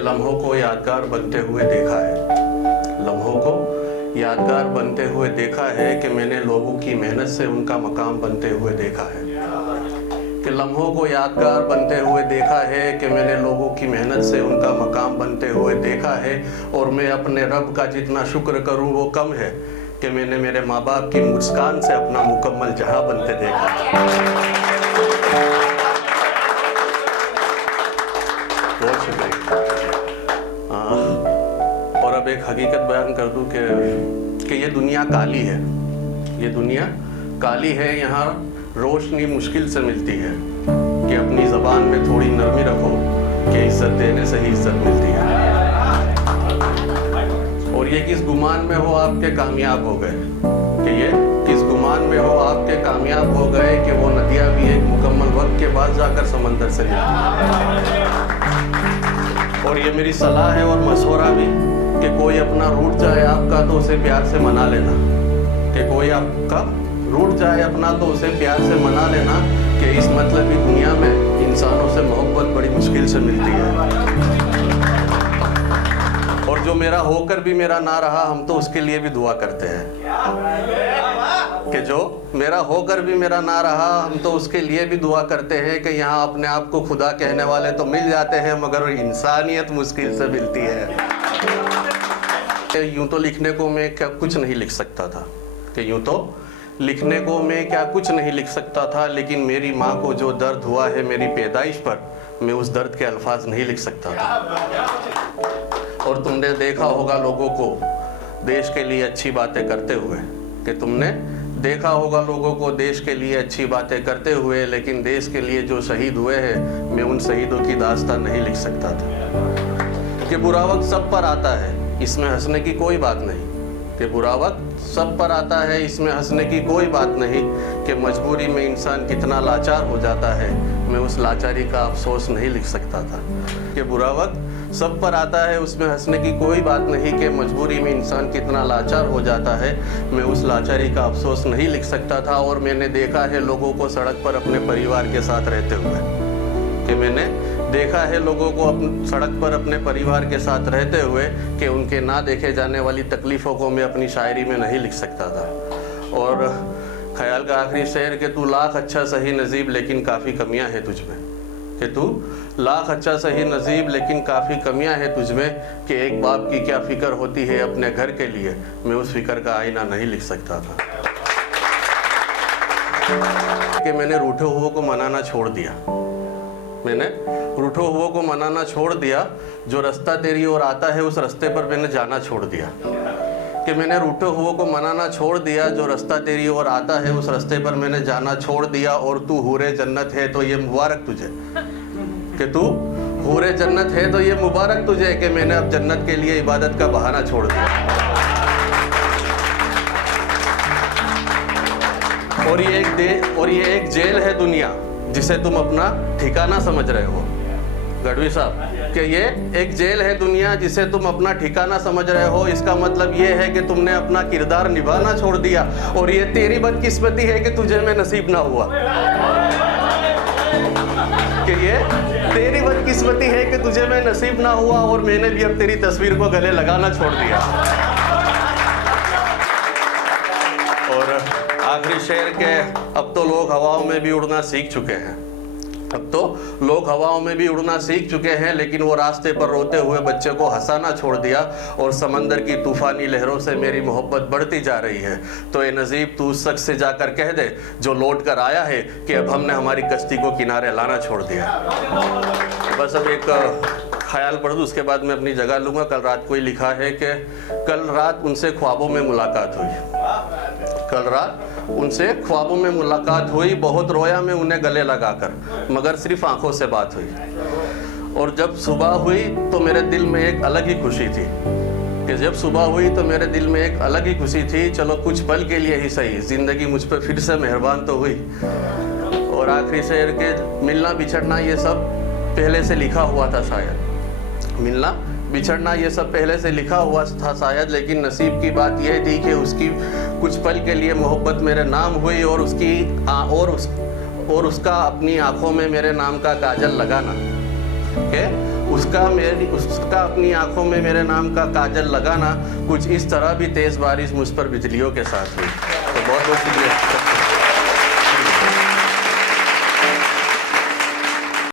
लम्हों को यादगार बनते हुए देखा है। लम्हों को यादगार बनते हुए देखा है कि मैंने लोगों की मेहनत से उनका मकाम बनते हुए देखा है। कि लम्हों को यादगार बनते हुए देखा है कि मैंने लोगों की मेहनत से उनका मकाम बनते हुए देखा है। और मैं अपने रब का जितना शुक्र करूं वो कम है कि मैंने मेरे माँ बाप की मुस्कान से अपना मुकम्मल जहां बनते देखा है। बहुत शुक्रिया। और अब एक हकीकत बयान कर दूं कि ये दुनिया काली है। ये दुनिया काली है। यहाँ रोशनी मुश्किल से मिलती है कि अपनी ज़बान में थोड़ी नरमी रखो कि इज्जत देने से ही इज्जत मिलती है। और ये किस गुमान में हो आपके कामयाब हो गए, कि ये किस गुमान में हो आपके कामयाब हो गए कि वो नदियाँ भी एक मुकम्मल वक्त के बाद जाकर समंदर से मिलती है। और ये मेरी सलाह है और मशवरा भी कि कोई अपना रूठ जाए आपका तो उसे प्यार से मना लेना। कि कोई आपका रूठ जाए अपना तो उसे प्यार से मना लेना कि इस मतलबी दुनिया में इंसानों से मोहब्बत बड़ी मुश्किल से मिलती है। और जो मेरा होकर भी मेरा ना रहा हम तो उसके लिए भी दुआ करते हैं। कि जो मेरा होकर भी मेरा ना रहा हम तो उसके लिए भी दुआ करते हैं कि यहाँ अपने आप को खुदा कहने वाले तो मिल जाते हैं मगर इंसानियत मुश्किल से मिलती है। यूं तो लिखने को मैं क्या कुछ नहीं लिख सकता था, कि यूं तो लिखने को मैं क्या कुछ नहीं लिख सकता था, लेकिन मेरी माँ को जो दर्द हुआ है मेरी पैदाइश पर मैं उस दर्द के अल्फाज नहीं लिख सकता था। और तुमने देखा होगा लोगों को देश के लिए अच्छी बातें करते हुए, कि तुमने देखा होगा लोगों को देश के लिए अच्छी बातें करते हुए, लेकिन देश के लिए जो शहीद हुए हैं मैं उन शहीदों की दास्तान नहीं लिख सकता था। कि बुरा वक्त सब पर आता है, इसमें हंसने की कोई बात नहीं। कि बुरा वक्त सब पर आता है, इसमें हंसने की कोई बात नहीं। कि मजबूरी में इंसान कितना लाचार हो जाता है मैं उस लाचारी का अफसोस नहीं लिख सकता था। कि बुरा वक्त सब पर आता है उसमें हंसने की कोई बात नहीं। कि मजबूरी में इंसान कितना लाचार हो जाता है मैं उस लाचारी का अफसोस नहीं लिख सकता था। और मैंने देखा है लोगों को सड़क पर अपने परिवार के साथ रहते हुए, कि मैंने देखा है लोगों को सड़क पर अपने परिवार के साथ रहते हुए कि उनके ना देखे जाने वाली तकलीफ़ों को मैं अपनी शायरी में नहीं लिख सकता था। और ख्याल का आखिरी शेर कि तू लाख अच्छा सही नजीब लेकिन काफ़ी कमियां हैं तुझमें। कि तू लाख अच्छा सही नजीब लेकिन काफ़ी कमियां हैं तुझमें। कि एक बाप की क्या फ़िक्र होती है अपने घर के लिए मैं उस फिक्र का आईना नहीं लिख सकता था। कि मैंने रूठे हुओं को मनाना छोड़ दिया। मैंने रूठो हुओं को मनाना छोड़ दिया। जो रास्ता तेरी ओर आता है उस रास्ते पर मैंने जाना छोड़ दिया। कि मैंने रूठे हुओं को मनाना छोड़ दिया। जो रास्ता तेरी ओर आता है उस रास्ते पर मैंने जाना छोड़ दिया। और तू हूरे जन्नत है तो ये मुबारक तुझे। कि तू हूरे जन्नत है तो ये मुबारक तुझे कि मैंने अब जन्नत के लिए इबादत का बहाना छोड़ दिया। और ये एक जेल है दुनिया जिसे तुम अपना ठिकाना समझ रहे हो। गढ़वी साहब कि ये एक जेल है दुनिया जिसे तुम अपना ठिकाना समझ रहे हो। इसका मतलब ये है कि तुमने अपना किरदार निभाना छोड़ दिया। और ये तेरी बदकिस्मती है कि तुझे में नसीब ना हुआ। कि ये तेरी बदकिस्मती है कि तुझे में नसीब ना हुआ और मैंने भी अब तेरी तस्वीर को गले लगाना छोड़ दिया। और आखिरी शेर के अब तो लोग हवाओं में भी उड़ना सीख चुके हैं। अब तो लोग हवाओं में भी उड़ना सीख चुके हैं, लेकिन वो रास्ते पर रोते हुए बच्चे को हंसाना छोड़ दिया। और समंदर की तूफानी लहरों से मेरी मोहब्बत बढ़ती जा रही है। तो ए नजीब तू उस शख्स से जाकर कह दे जो लौट कर आया है कि अब हमने हमारी कश्ती को किनारे लाना छोड़ दिया। बस अब एक ख्याल पढ़ दूँ उसके बाद मैं अपनी जगह लूँगा। कल रात को ही लिखा है कि कल रात उनसे ख्वाबों में मुलाकात हुई। कल रात उनसे ख्वाबों में मुलाकात हुई। बहुत रोया मैं उन्हें गले लगाकर मगर सिर्फ आंखों से बात हुई। और जब सुबह हुई तो मेरे दिल में एक अलग ही खुशी थी। कि जब सुबह हुई तो मेरे दिल में एक अलग ही खुशी थी। चलो कुछ पल के लिए ही सही ज़िंदगी मुझ पर फिर से मेहरबान तो हुई। और आखिरी शेर के मिलना बिछड़ना ये सब पहले से लिखा हुआ था शायद। मिलना बिछड़ना ये सब पहले से लिखा हुआ था शायद, लेकिन नसीब की बात यह थी कि उसकी कुछ पल के लिए मोहब्बत मेरे नाम हुई। और उसका अपनी आंखों में मेरे नाम का काजल लगाना। कि उसका अपनी आंखों में मेरे नाम का काजल लगाना कुछ इस तरह भी तेज़ बारिश मुझ पर बिजलियों के साथ हुई। तो बहुत बहुत शुक्रिया।